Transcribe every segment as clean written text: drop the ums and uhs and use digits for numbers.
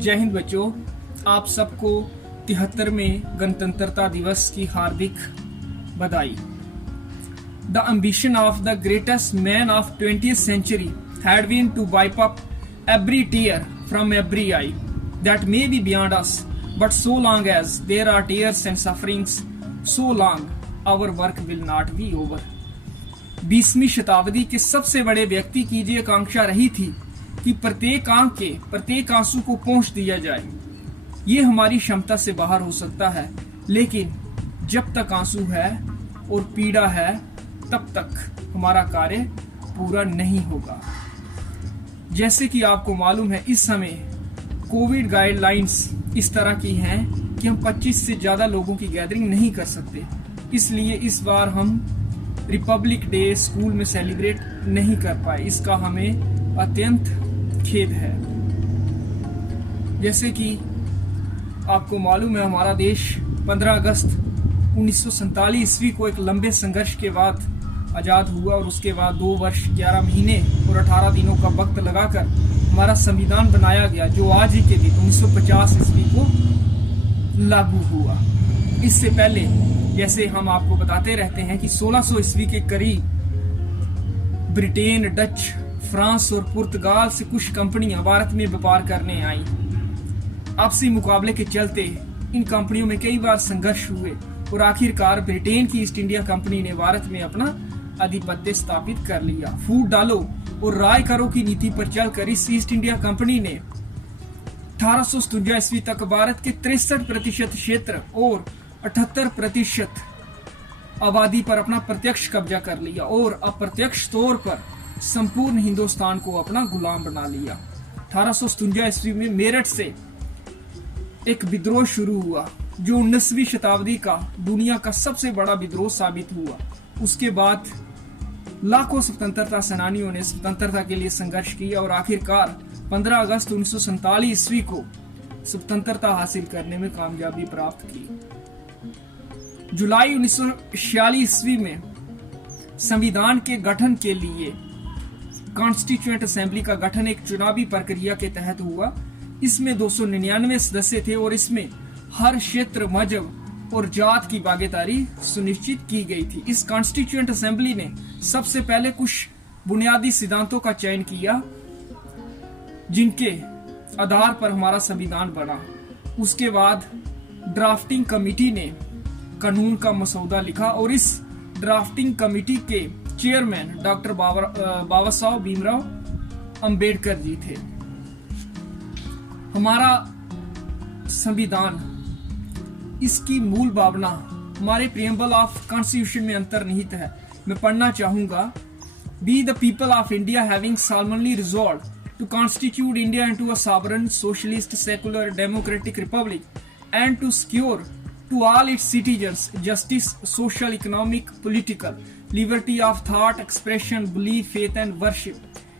जय हिंद बच्चों, आप सबको 73वें गणतंत्रता दिवस की हार्दिक बधाई। The ambition of the greatest man of 20th century had been to wipe up every tear from every eye that may be beyond us, but so long as there are tears and sufferings, so long our work will not be over। 20वीं शताब्दी के सबसे बड़े व्यक्ति की ये आकांक्षा रही थी कि प्रत्येक आंख के प्रत्येक आंसू को पोंछ दिया जाए। ये हमारी क्षमता से बाहर हो सकता है, लेकिन जब तक आंसू है और पीड़ा है तब तक हमारा कार्य पूरा नहीं होगा। जैसे कि आपको मालूम है, इस समय कोविड गाइडलाइंस इस तरह की हैं कि हम 25 से ज्यादा लोगों की गैदरिंग नहीं कर सकते। इसलिए इस बार हम रिपब्लिक डे स्कूल में सेलिब्रेट नहीं कर पाए। इसका हमें अत्यंत खेद है। जैसे कि आपको मालूम है, हमारा देश 15 अगस्त 1947 ईस्वी को एक लंबे संघर्ष के बाद आज़ाद हुआ और उसके बाद 2 वर्ष 11 महीने और 18 दिनों का वक्त लगाकर हमारा संविधान बनाया गया, जो आज ही के दिन 1950 ईस्वी को लागू हुआ। इससे पहले जैसे हम आपको बताते रहते हैं कि 1600 ईस्वी के करीब ब्रिटेन, डच, फ्रांस और पुर्तगाल से कुछ कंपनियां भारत में व्यापार करने आई। आपसी मुकाबले के चलते इन कंपनियों में कई बार संघर्ष हुए और आखिरकार ब्रिटेन की ईस्ट इंडिया कंपनी ने भारत में अपना आधिपत्य स्थापित कर लिया। फूट डालो और राय करो की नीति पर चलकर इस ईस्ट इंडिया कंपनी ने 1857 ईस्वी तक भारत के 63% क्षेत्र और 78% आबादी पर अपना प्रत्यक्ष कब्जा कर लिया और अप्रत्यक्ष तौर पर संपूर्ण हिंदुस्तान को अपना गुलाम बना लिया। 1857 ईस्वी में मेरठ से एक विद्रोह शुरू हुआ, जो 19वीं शताब्दी का दुनिया का सबसे बड़ा विद्रोह साबित हुआ। उसके बाद लाखों स्वतंत्रता सेनानियों ने स्वतंत्रता के लिए संघर्ष किया और आखिरकार 15 अगस्त 1947 ईस्वी को स्वतंत्रता हासिल करने में कामयाबी प्राप्त की। जुलाई 1946 ईस्वी में संविधान के गठन के लिए कॉन्स्टिट्यूएंट असेंबली का गठन एक चुनावी प्रक्रिया के तहत हुआ। इसमें 299 सदस्य थे और इसमें हर क्षेत्र, मजहब और जात की भागीदारी सुनिश्चित की गई थी। इस कॉन्स्टिट्यूएंट असेंबली ने सबसे पहले कुछ बुनियादी सिद्धांतों का चयन किया, जिनके आधार पर हमारा संविधान बना। उसके बाद ड्राफ्टिंग कमेटी ने कानून का मसौदा लिखा और इस ड्राफ्टिंग कमेटी के चेयरमैन डॉक्टर बाबा साहब भीमराव अंबेडकर जी थे। हमारा संविधान, इसकी मूल भावना हमारे प्रियम्बल ऑफ कॉन्स्टिट्यूशन में अंतर्निहित है। मैं पढ़ना चाहूंगा। We the people of India having solemnly resolved to constitute India into a sovereign, socialist, secular, democratic republic and to secure to all its citizens justice, social, economic, political, liberty of thought, expression, belief, faith and worship,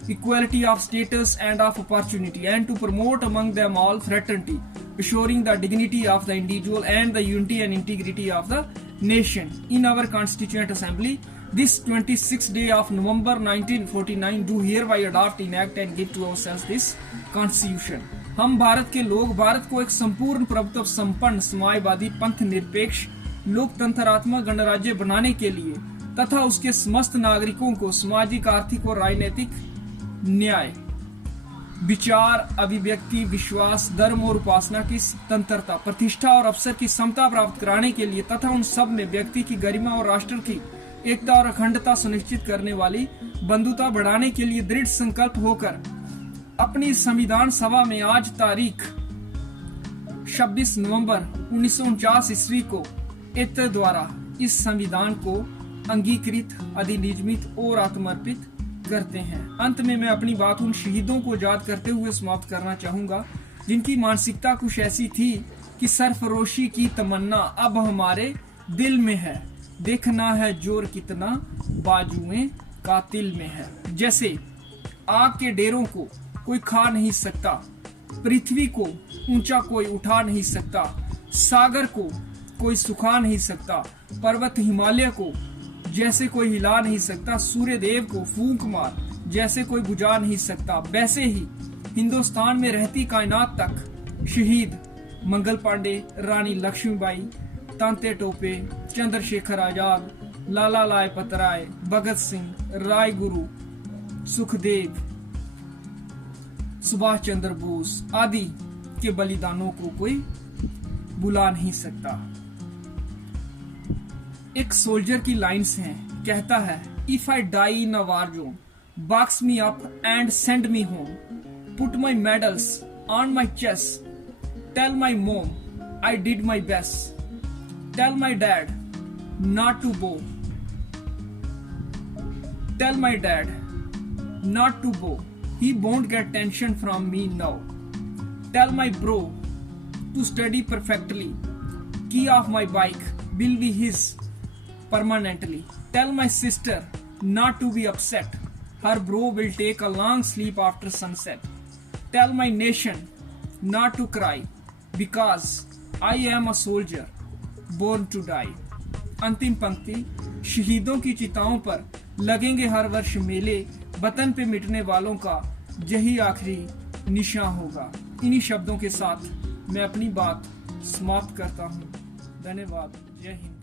equality of status and of opportunity, and to promote among them all fraternity, assuring the dignity of the individual and the unity and integrity of the nation. In our Constituent Assembly, this 26th day of November 1949, do hereby adopt, enact and give to ourselves this Constitution. हम भारत के लोग भारत को एक संपूर्ण प्रभुत्व संपन्न समाजवादी पंथ निरपेक्ष लोकतंत्रात्मक गणराज्य बनाने के लिए तथा उसके समस्त नागरिकों को सामाजिक, आर्थिक और राजनीतिक न्याय, विचार, अभिव्यक्ति, विश्वास, धर्म और उपासना की स्वतंत्रता, प्रतिष्ठा और अवसर की समता प्राप्त कराने के लिए तथा उन सब में व्यक्ति की गरिमा और राष्ट्र की एकता और अखंडता सुनिश्चित करने वाली बंधुता बढ़ाने के लिए दृढ़ संकल्प होकर अपनी संविधान सभा में आज तारीख 26 नवंबर 1949 ईस्वी को इत्र द्वारा इस संविधान को अंगीकृत, अधिनियमित और आत्मर्पित करते हैं। अंत में मैं अपनी बात उन शहीदों को याद करते हुए समाप्त करना चाहूंगा, जिनकी मानसिकता कुछ ऐसी थी कि सरफरोशी की तमन्ना अब हमारे दिल में है, देखना है जोर कितना बाजुएं कातिल में है। जैसे आग के डेरों को कोई खा नहीं सकता, पृथ्वी को ऊंचा कोई उठा नहीं सकता, सागर को कोई सुखा नहीं सकता, पर्वत हिमालय को जैसे कोई हिला नहीं सकता, सूर्य देव को फूंक मार जैसे कोई बुझा नहीं सकता, वैसे ही हिंदुस्तान में रहती कायनात तक शहीद मंगल पांडे, रानी लक्ष्मीबाई, तांते टोपे, चंद्रशेखर आजाद, लाला लाजपत राय, भगत सिंह, राजगुरु, सुखदेव, सुभाष चंद्र बोस आदि के बलिदानों को कोई भुला नहीं सकता। एक सोल्जर की लाइन्स हैं, कहता है, if I die in a war zone, box me up and send me home, put my medals on my chest, tell my mom I did my best, tell my dad not to bow, tell my dad not to bow, he won't get tension from me now, tell my bro to study perfectly, key of my bike will be his permanently, tell my sister not to be upset, her bro will take a long sleep after sunset, tell my nation not to cry because I am a soldier born to die। अंतिम पंक्ति, शहीदों की चिताओं पर लगेंगे हर वर्ष मेले, वतन पे मिटने वालों का यही आखिरी निशान होगा। इन्हीं शब्दों के साथ मैं अपनी बात समाप्त करता हूँ। धन्यवाद। जय हिंद।